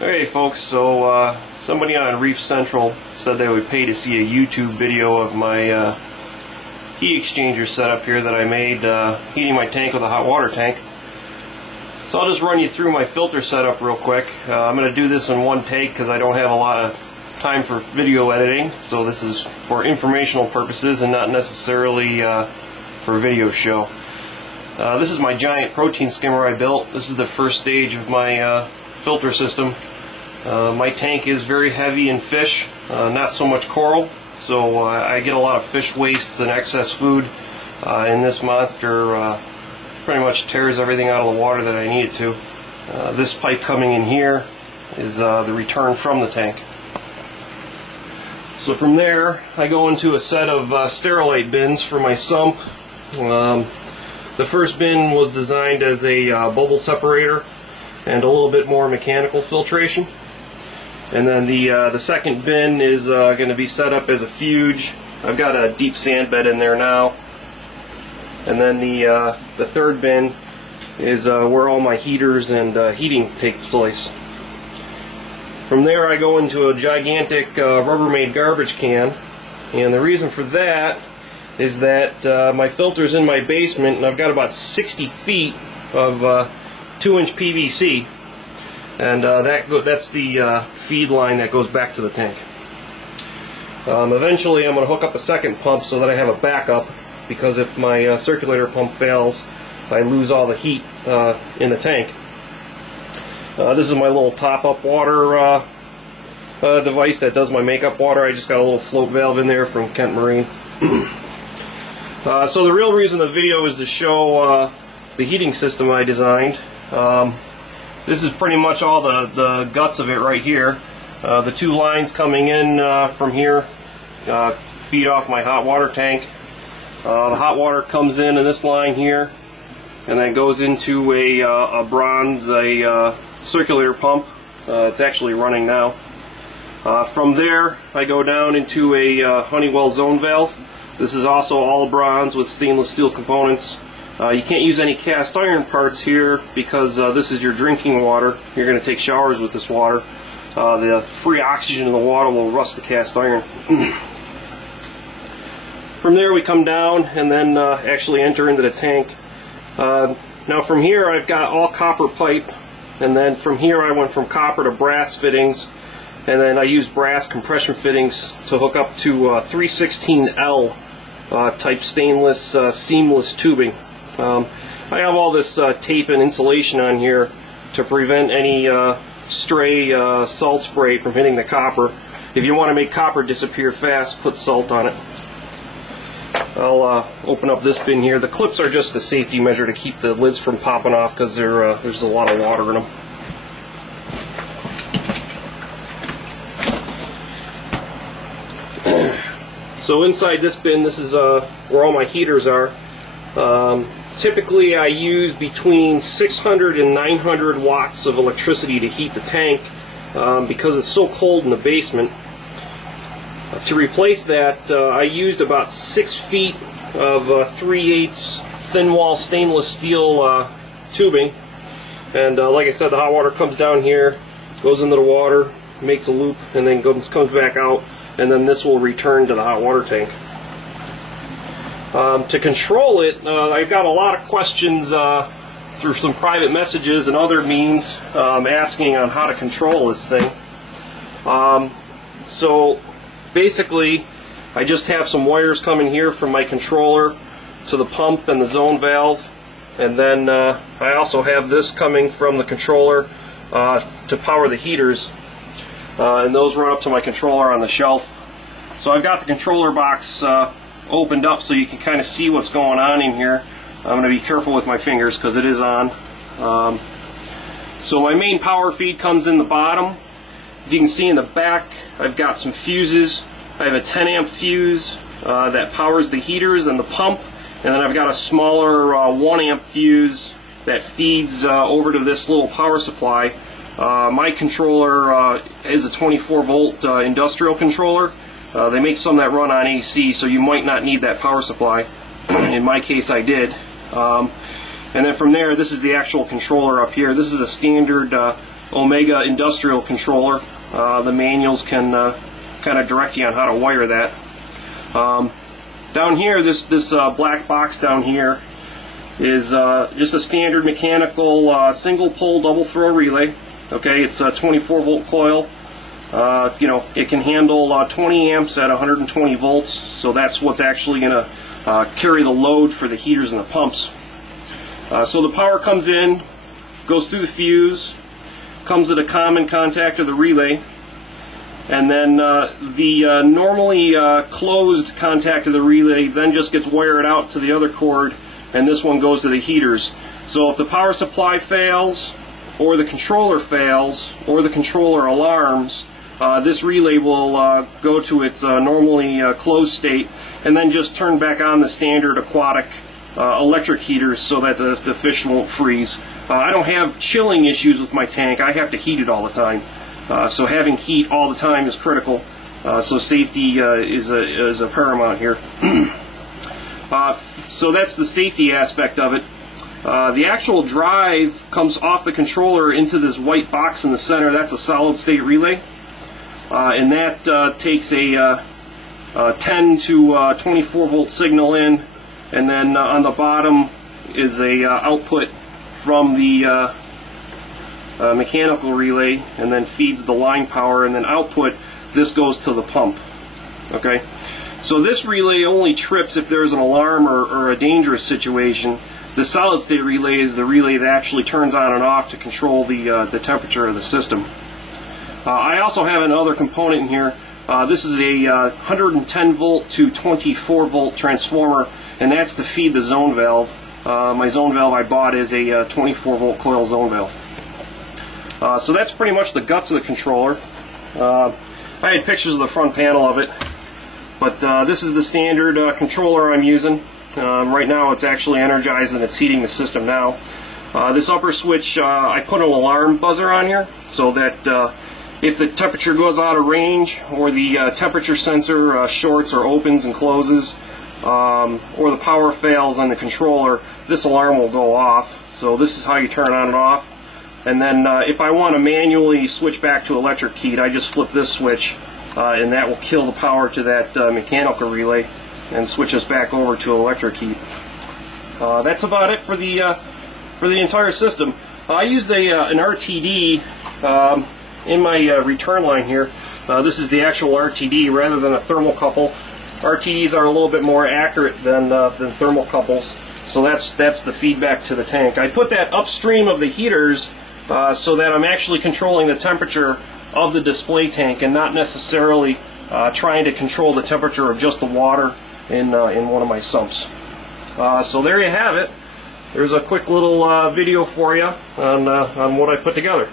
Hey folks, so somebody on Reef Central said they would pay to see a YouTube video of my heat exchanger setup here that I made heating my tank with a hot water tank. So I'll just run you through my filter setup real quick. I'm going to do this in one take because I don't have a lot of time for video editing, so this is for informational purposes and not necessarily for video show. This is my giant protein skimmer I built. This is the first stage of my filter system. My tank is very heavy in fish, not so much coral, so I get a lot of fish wastes and excess food, and this monster pretty much tears everything out of the water that I need it to. This pipe coming in here is the return from the tank. So from there I go into a set of sterilite bins for my sump. The first bin was designed as a bubble separator and a little bit more mechanical filtration. And then the second bin is going to be set up as a fuge. I've got a deep sand bed in there now. And then the third bin is where all my heaters and heating takes place. From there I go into a gigantic Rubbermaid garbage can, and the reason for that is that my filter's in my basement and I've got about 60 feet of 2-inch PVC, and that's the feed line that goes back to the tank. Eventually I'm going to hook up a second pump so that I have a backup, because if my circulator pump fails I lose all the heat in the tank. This is my little top-up water device that does my makeup water. I just got a little float valve in there from Kent Marine. So the real reason the video is to show the heating system I designed. This is pretty much all the guts of it right here. The two lines coming in from here feed off my hot water tank. The hot water comes in this line here and then goes into a bronze circulator pump. It's actually running now. From there I go down into a Honeywell zone valve. This is also all bronze with stainless steel components. You can't use any cast iron parts here because this is your drinking water. You're going to take showers with this water. The free oxygen in the water will rust the cast iron. From there we come down and then actually enter into the tank. Now from here I've got all copper pipe, and then from here I went from copper to brass fittings, and then I used brass compression fittings to hook up to 316L type stainless seamless tubing. I have all this tape and insulation on here to prevent any stray salt spray from hitting the copper. If you want to make copper disappear fast, put salt on it. I'll open up this bin here. The clips are just a safety measure to keep the lids from popping off because there's a lot of water in them. So inside this bin, this is where all my heaters are. Typically I use between 600 and 900 watts of electricity to heat the tank because it's so cold in the basement. To replace that, I used about 6 feet of 3/8 thin wall stainless steel tubing, and like I said, the hot water comes down here, goes into the water, makes a loop, and then comes back out, and then this will return to the hot water tank. To control it, I've got a lot of questions through some private messages and other means asking on how to control this thing. So basically I just have some wires coming here from my controller to the pump and the zone valve, and then I also have this coming from the controller to power the heaters, and those run up to my controller on the shelf. So I've got the controller box opened up so you can kind of see what's going on in here. I'm going to be careful with my fingers because it is on. So my main power feed comes in the bottom. If you can see in the back, I've got some fuses. I have a 10 amp fuse that powers the heaters and the pump, and then I've got a smaller 1 amp fuse that feeds over to this little power supply. My controller is a 24 volt industrial controller. They make some that run on AC, so you might not need that power supply. In my case I did. And then from there, this is the actual controller up here. This is a standard Omega industrial controller. The manuals can kind of direct you on how to wire that. Down here, this black box down here is just a standard mechanical single pole double throw relay. Okay, it's a 24 volt coil. You know, it can handle 20 amps at 120 volts, so that's what's actually going to carry the load for the heaters and the pumps. So the power comes in, goes through the fuse, comes at a common contact of the relay, and then the normally closed contact of the relay then just gets wired out to the other cord, and this one goes to the heaters. So if the power supply fails, or the controller fails, or the controller alarms, this relay will go to its normally closed state and then just turn back on the standard aquatic electric heaters so that the fish won't freeze. I don't have chilling issues with my tank. I have to heat it all the time. So having heat all the time is critical. So safety is a paramount here. So that's the safety aspect of it. The actual drive comes off the controller into this white box in the center. That's a solid state relay. And that takes a 10 to 24 volt signal in, and then on the bottom is a output from the mechanical relay, and then feeds the line power, and then output this goes to the pump. Okay, so this relay only trips if there's an alarm or a dangerous situation. The solid state relay is the relay that actually turns on and off to control the temperature of the system. I also have another component in here. This is a 110 volt to 24 volt transformer, and that's to feed the zone valve. My zone valve I bought is a 24 volt coil zone valve. So that's pretty much the guts of the controller. I had pictures of the front panel of it, but this is the standard controller I'm using. Right now it's actually energized and it's heating the system now. This upper switch, I put an alarm buzzer on here so that if the temperature goes out of range, or the temperature sensor shorts or opens and closes, or the power fails on the controller, this alarm will go off. So this is how you turn it on and off. And then if I want to manually switch back to electric heat, I just flip this switch, and that will kill the power to that mechanical relay and switch us back over to electric heat. That's about it for the entire system. I used an RTD in my return line here. This is the actual RTD rather than a thermocouple. RTDs are a little bit more accurate than thermocouples, so that's the feedback to the tank. I put that upstream of the heaters so that I'm actually controlling the temperature of the display tank and not necessarily trying to control the temperature of just the water in one of my sumps. So there you have it. There's a quick little video for you on what I put together.